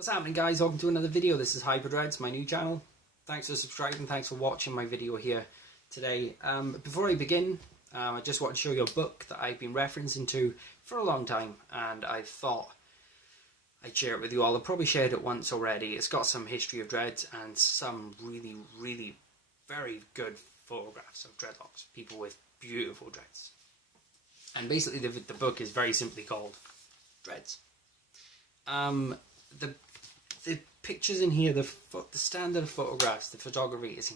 What's happening, guys? Welcome to another video. This is Hyperdreads, my new channel. Thanks for subscribing, thanks for watching my video here today. Before I begin, I just want to show you a book that I've been referencing to for a long time, and I thought I'd share it with you all. I've probably shared it once already. It's got some history of dreads and some really very good photographs of dreadlocks, people with beautiful dreads. And basically the book is very simply called Dreads. The pictures in here, the standard of photographs, the photography is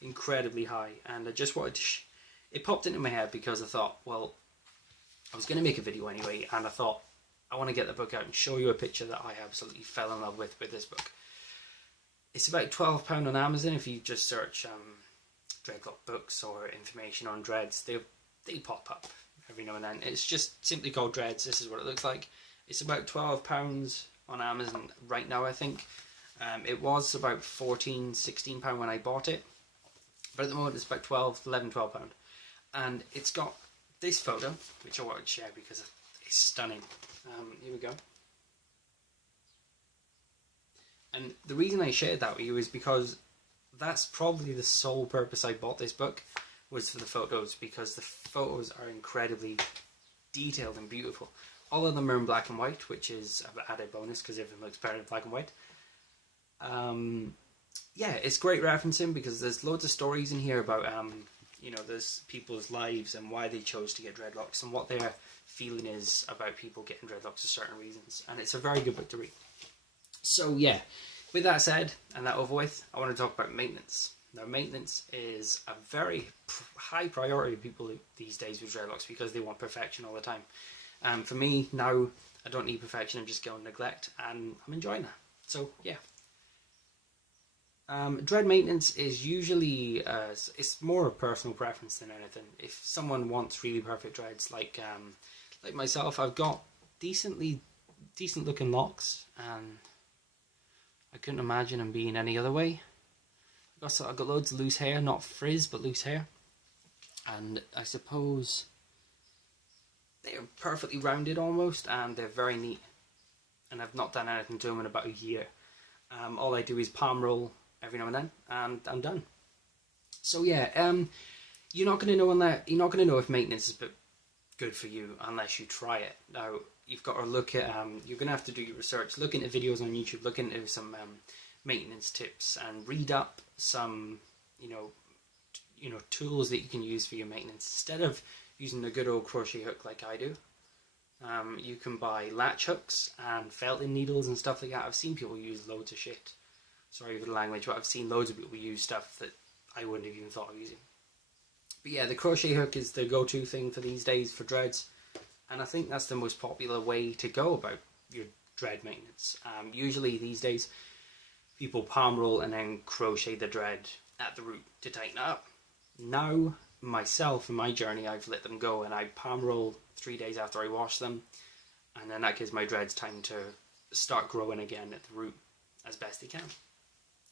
incredibly high, and I just wanted to it popped into my head because I thought, well, I was going to make a video anyway, and I thought I want to get the book out and show you a picture that I absolutely fell in love with this book. It's about £12 on Amazon. If you just search Dreadlock books or information on dreads, they pop up every now and then. It's just simply called Dreads. This is what it looks like. It's about £12 on Amazon right now, I think. It was about £14–16 when I bought it, but at the moment it's about £12 pound. And it's got this photo, which I wanted to share because it's stunning. Here we go. And the reason I shared that with you is because that's probably the sole purpose I bought this book, was for the photos, because the photos are incredibly detailed and beautiful. All of them are in black and white, which is an added bonus because everything looks better in black and white. Yeah, it's great referencing because there's loads of stories in here about, there's people's lives and why they chose to get dreadlocks and what their feeling is about people getting dreadlocks for certain reasons. And it's a very good book to read. So yeah, with that said, and that over with, I want to talk about maintenance. Now, maintenance is a very high priority of people these days with dreadlocks because they want perfection all the time. For me, now, I don't need perfection, I'm just going neglect, and I'm enjoying that. So, yeah. Dread maintenance is usually, it's more a personal preference than anything. If someone wants really perfect dreads, like myself, I've got decent looking locks, and I couldn't imagine them being any other way. I've got loads of loose hair, not frizz, but loose hair. And I suppose they're perfectly rounded almost, and they're very neat. And I've not done anything to them in about a year. All I do is palm roll every now and then, and I'm done. So yeah, you're not going to know if maintenance is good for you unless you try it. Now, you've got to look at, you're going to have to do your research, look into videos on YouTube, look into some maintenance tips, and read up some, tools that you can use for your maintenance. Instead of using a good old crochet hook like I do, you can buy latch hooks and felting needles and stuff like that. I've seen people use loads of shit. Sorry for the language, but I've seen loads of people use stuff that I wouldn't have even thought of using. But yeah, the crochet hook is the go-to thing for these days for dreads, and I think that's the most popular way to go about your dread maintenance. Usually these days, people palm roll and then crochet the dread at the root to tighten it up. Now, myself in my journey, I've let them go and I palm roll 3 days after I wash them, and then that gives my dreads time to start growing again at the root as best they can,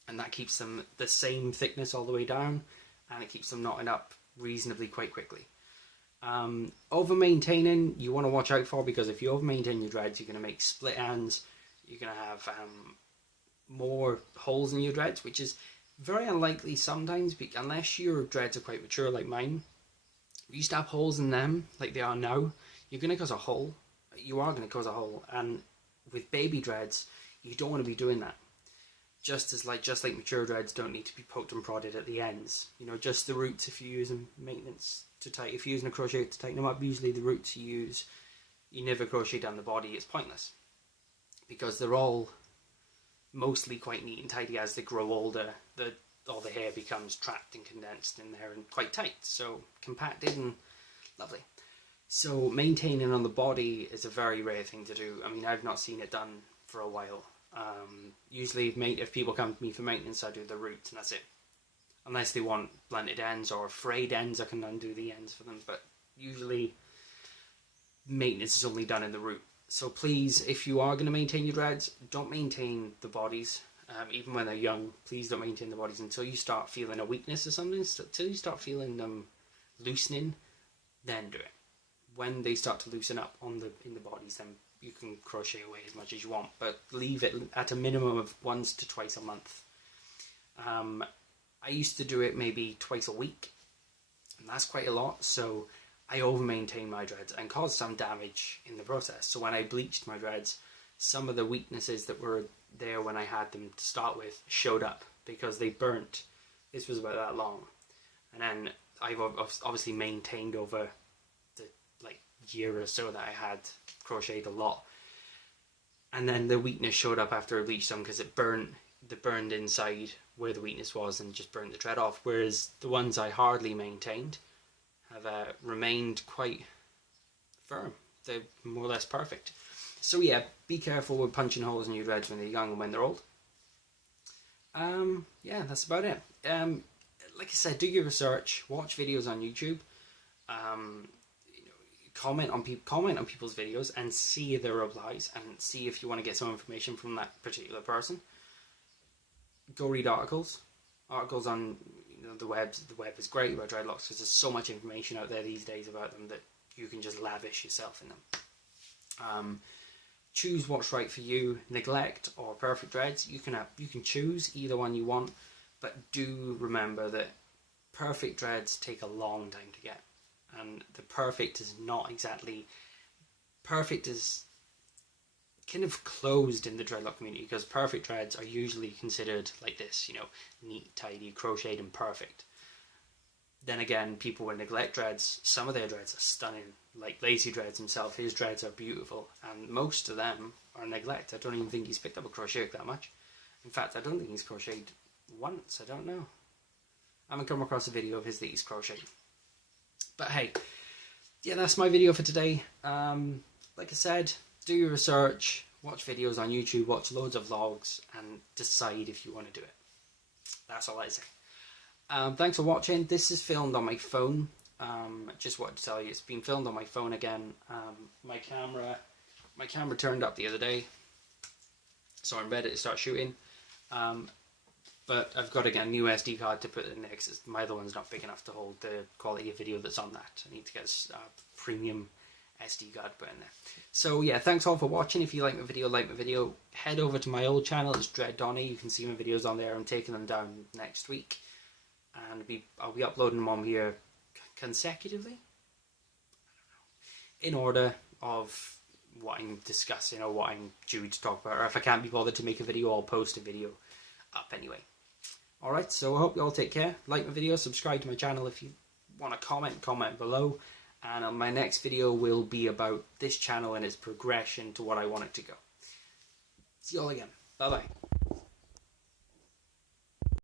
and that keeps them the same thickness all the way down, and it keeps them knotting up reasonably quite quickly. Over maintaining, you want to watch out for, because if you over maintain your dreads, you're going to make split ends, you're going to have more holes in your dreads, which is very unlikely sometimes, unless your dreads are quite mature like mine. If you stab holes in them like they are now, you're going to cause a hole. You are going to cause a hole, and with baby dreads, you don't want to be doing that. Just like mature dreads don't need to be poked and prodded at the ends. Just the roots. If you're using maintenance if you're using a crochet to tighten them up, usually the roots you never crochet down the body. It's pointless because they're all mostly quite neat and tidy. As they grow older, all the hair becomes trapped and condensed in there and quite tight, so compacted and lovely. So maintaining on the body is a very rare thing to do. I mean, I've not seen it done for a while. Usually if people come to me for maintenance, I do the roots and that's it. Unless they want blunted ends or frayed ends, I can undo the ends for them, but usually maintenance is only done in the root. So please, if you are going to maintain your dreads, don't maintain the bodies. Even when they're young, please don't maintain the bodies until you start feeling a weakness or something. Until you start feeling them loosening, then do it. When they start to loosen up in the bodies, then you can crochet away as much as you want, but leave it at a minimum of once to twice a month. I used to do it maybe twice a week, and that's quite a lot, so I over-maintained my dreads and caused some damage in the process. So when I bleached my dreads, some of the weaknesses that were there when I had them to start with showed up because they burnt. This was about that long. And then I've obviously maintained over the year or so that I had crocheted a lot. And then the weakness showed up after I bleached them because it burned inside where the weakness was and just burnt the thread off. Whereas the ones I hardly maintained have remained quite firm. They're more or less perfect. So yeah, be careful with punching holes in your dreads when they're young and when they're old. Yeah, that's about it. Like I said, do your research, watch videos on YouTube, comment on people's videos and see their replies and see if you want to get some information from that particular person. Go read articles on the web. The web is great about dreadlocks because there's so much information out there these days about them that you can just lavish yourself in them. Choose what's right for you. Neglect or perfect dreads. You can choose either one you want, but do remember that perfect dreads take a long time to get, and the perfect is not exactly perfect. Is kind of closed in the dreadlock community because perfect dreads are usually considered like this, neat, tidy, crocheted, and perfect. Then again, people with neglect dreads, some of their dreads are stunning. Like Lazy Dreads himself, his dreads are beautiful, and most of them are neglect. I don't even think he's picked up a crochet hook that much. In fact, I don't think he's crocheted once. I don't know. I haven't come across a video of his that he's crocheted. But hey, yeah, that's my video for today. Like I said, do your research, watch videos on YouTube, watch loads of vlogs, and decide if you want to do it. That's all I say. Thanks for watching. This is filmed on my phone. Just wanted to tell you, it's been filmed on my phone again. My camera turned up the other day, so I'm ready to start shooting. But I've got to get a new SD card to put in there because my other one's not big enough to hold the quality of video that's on that. I need to get a premium SD card put in there. So yeah, thanks all for watching. If you like my video, head over to my old channel. It's Dread Donny. You can see my videos on there. I'm taking them down next week, and I'll be uploading them on here consecutively, in order of what I'm discussing or what I'm due to talk about. Or if I can't be bothered to make a video, I'll post a video up anyway. Alright, so I hope you all take care. Like my video, subscribe to my channel. If you want to comment below. And my next video will be about this channel and its progression to what I want it to go. See you all again. Bye bye.